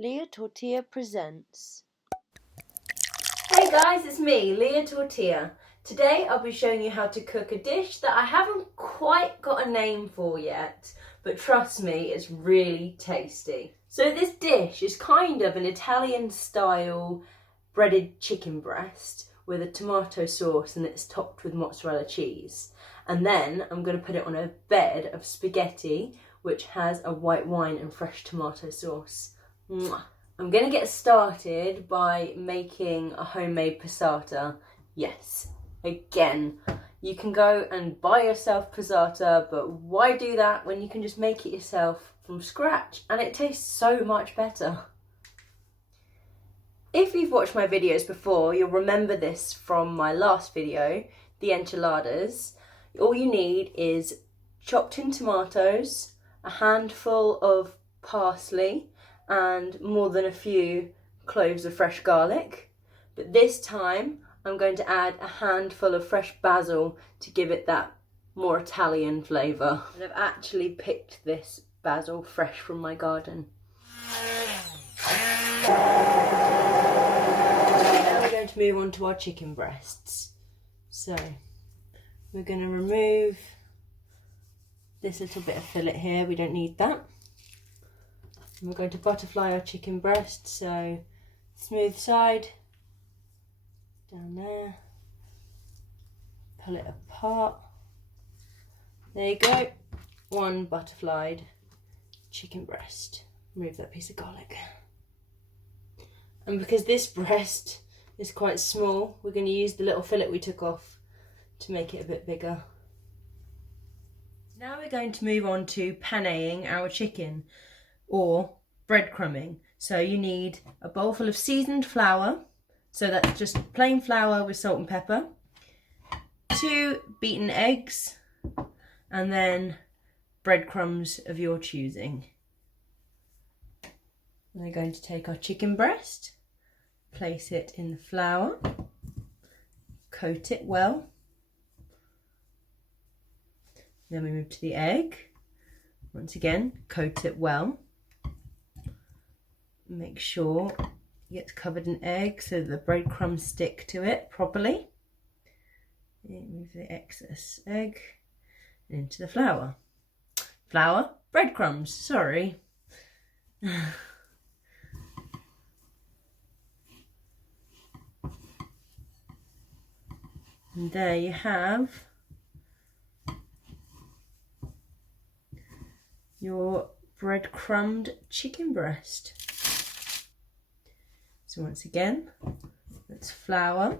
Lia Tortilla presents. Hey guys, it's me, Lia Tortilla. Today I'll be showing you how to cook a dish that I haven't quite got a name for yet, but trust me, it's really tasty. So this dish is kind of an Italian style breaded chicken breast with a tomato sauce and it's topped with mozzarella cheese. And then I'm going to put it on a bed of spaghetti which has a white wine and fresh tomato sauce. Mwah. I'm going to get started by making a homemade passata. Yes, again, you can go and buy yourself passata, but why do that when you can just make it yourself from scratch and it tastes so much better. If you've watched my videos before, you'll remember this from my last video, the enchiladas. All you need is chopped in tomatoes, a handful of parsley, and more than a few cloves of fresh garlic. But this time I'm going to add a handful of fresh basil to give it that more Italian flavour. And I've actually picked this basil fresh from my garden. Now we're going to move on to our chicken breasts. So we're going to remove this little bit of fillet here, we don't need that. And we're going to butterfly our chicken breast, so smooth side, down there, pull it apart. There you go, one butterflied chicken breast. Remove that piece of garlic. And because this breast is quite small, we're going to use the little fillet we took off to make it a bit bigger. Now we're going to move on to paneing our chicken, or breadcrumbing. So you need a bowl full of seasoned flour, so that's just plain flour with salt and pepper, 2 beaten eggs, and then breadcrumbs of your choosing. We're going to take our chicken breast, place it in the flour, coat it well. Then we move to the egg. Once again, coat it well. Make sure it gets covered in egg so the breadcrumbs stick to it properly. Move the excess egg into the flour. Flour, breadcrumbs, sorry. And there you have your bread-crumbed chicken breast. So once again, that's flour,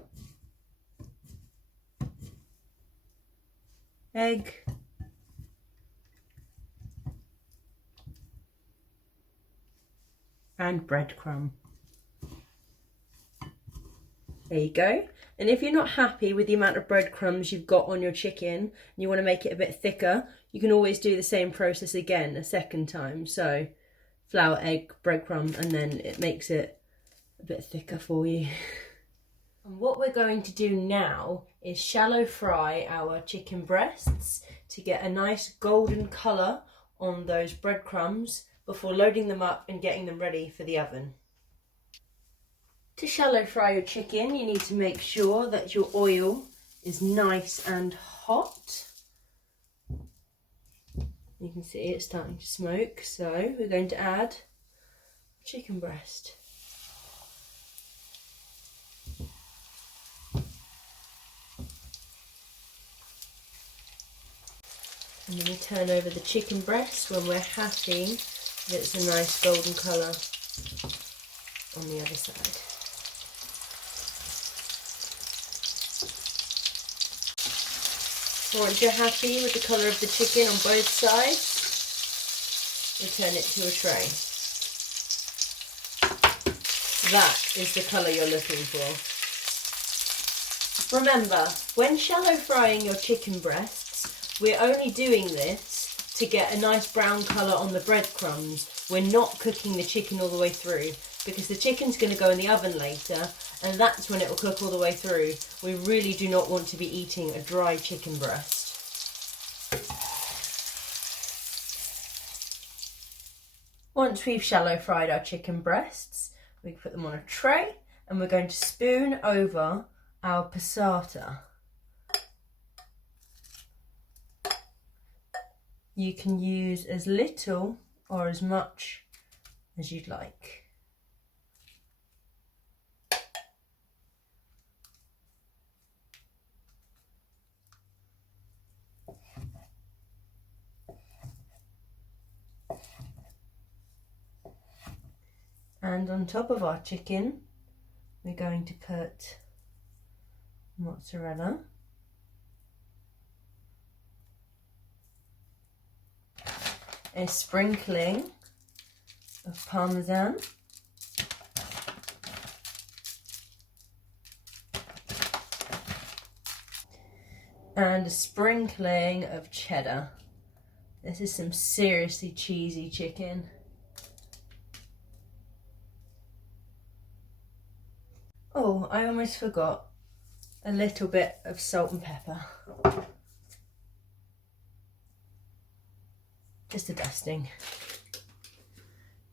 egg, and breadcrumb. There you go. And if you're not happy with the amount of breadcrumbs you've got on your chicken and you want to make it a bit thicker, you can always do the same process again a second time. So flour, egg, breadcrumb, and then it makes it a bit thicker for you. And what we're going to do now is shallow fry our chicken breasts to get a nice golden colour on those breadcrumbs before loading them up and getting them ready for the oven. To shallow fry your chicken, you need to make sure that your oil is nice and hot. You can see it's starting to smoke, so we're going to add chicken breast. And then we turn over the chicken breast when we're happy that it's a nice golden colour on the other side. Once you're happy with the colour of the chicken on both sides, return it to a tray. That is the colour you're looking for. Remember, when shallow frying your chicken breasts, we're only doing this to get a nice brown colour on the breadcrumbs. We're not cooking the chicken all the way through because the chicken's going to go in the oven later and that's when it will cook all the way through. We really do not want to be eating a dry chicken breast. Once we've shallow fried our chicken breasts, we put them on a tray and we're going to spoon over our passata. You can use as little or as much as you'd like. And on top of our chicken, we're going to put mozzarella, a sprinkling of Parmesan, and a sprinkling of cheddar. This is some seriously cheesy chicken. Oh, I almost forgot a little bit of salt and pepper. Just a dusting.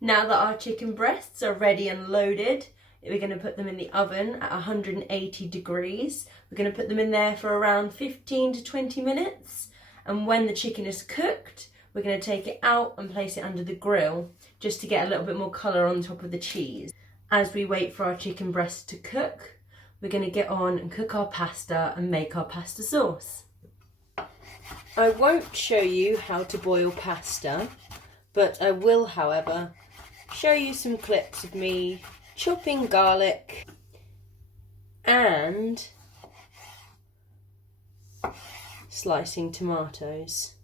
Now that our chicken breasts are ready and loaded, we're going to put them in the oven at 180 degrees. We're going to put them in there for around 15 to 20 minutes. And when the chicken is cooked, we're going to take it out and place it under the grill just to get a little bit more colour on top of the cheese. As we wait for our chicken breasts to cook, we're going to get on and cook our pasta and make our pasta sauce. I won't show you how to boil pasta, but I will, however, show you some clips of me chopping garlic and slicing tomatoes.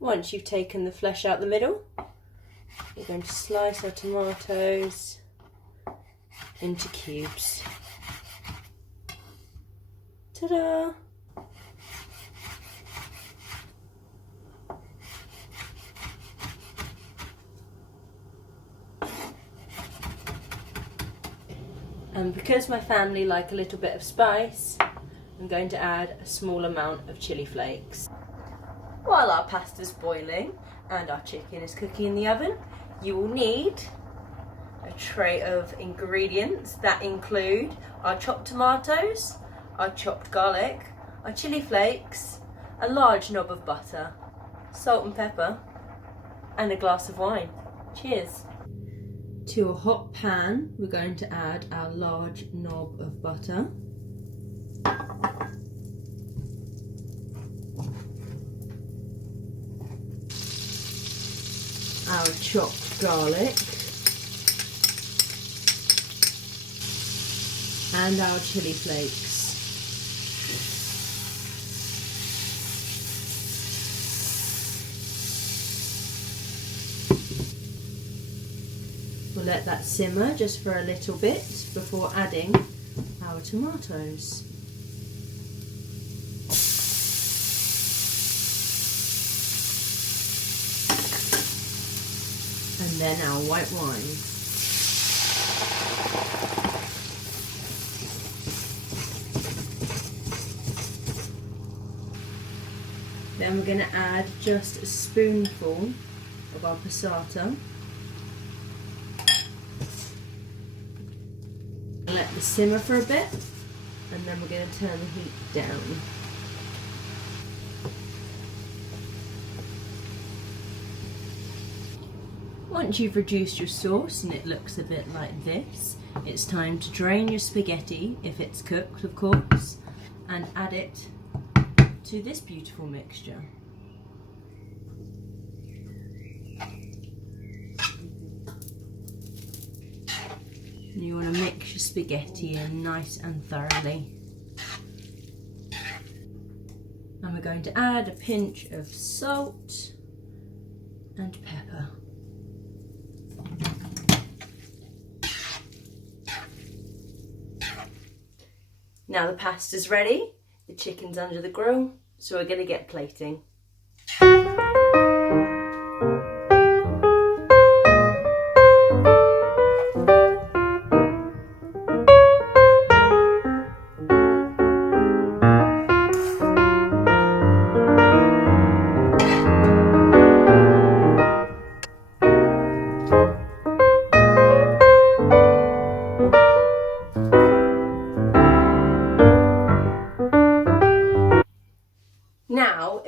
Once you've taken the flesh out the middle, we're going to slice our tomatoes into cubes. Ta-da! And because my family like a little bit of spice, I'm going to add a small amount of chili flakes. While our pasta's boiling and our chicken is cooking in the oven, you will need a tray of ingredients that include our chopped tomatoes, our chopped garlic, our chili flakes, a large knob of butter, salt and pepper, and a glass of wine. Cheers! To a hot pan, we're going to add our large knob of butter. Our chopped garlic and our chili flakes. We'll let that simmer just for a little bit before adding our tomatoes. And then our white wine. Then we're going to add just a spoonful of our passata. Let this simmer for a bit, and then we're going to turn the heat down. Once you've reduced your sauce and it looks a bit like this, it's time to drain your spaghetti, if it's cooked of course, and add it to this beautiful mixture. You want to mix your spaghetti in nice and thoroughly. And we're going to add a pinch of salt and pepper. Now the pasta's ready, the chicken's under the grill, so we're going to get plating.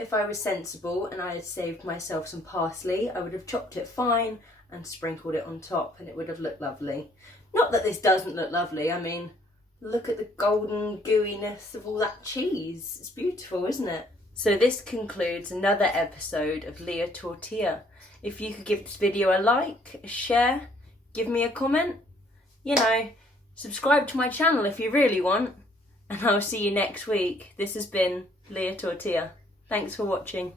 if I was sensible and I had saved myself some parsley, I would have chopped it fine and sprinkled it on top and it would have looked lovely. Not that this doesn't look lovely, I mean, look at the golden gooiness of all that cheese. It's beautiful, isn't it? So this concludes another episode of Lia Tortilla. If you could give this video a like, a share, give me a comment, subscribe to my channel if you really want, and I'll see you next week. This has been Lia Tortilla. Thanks for watching.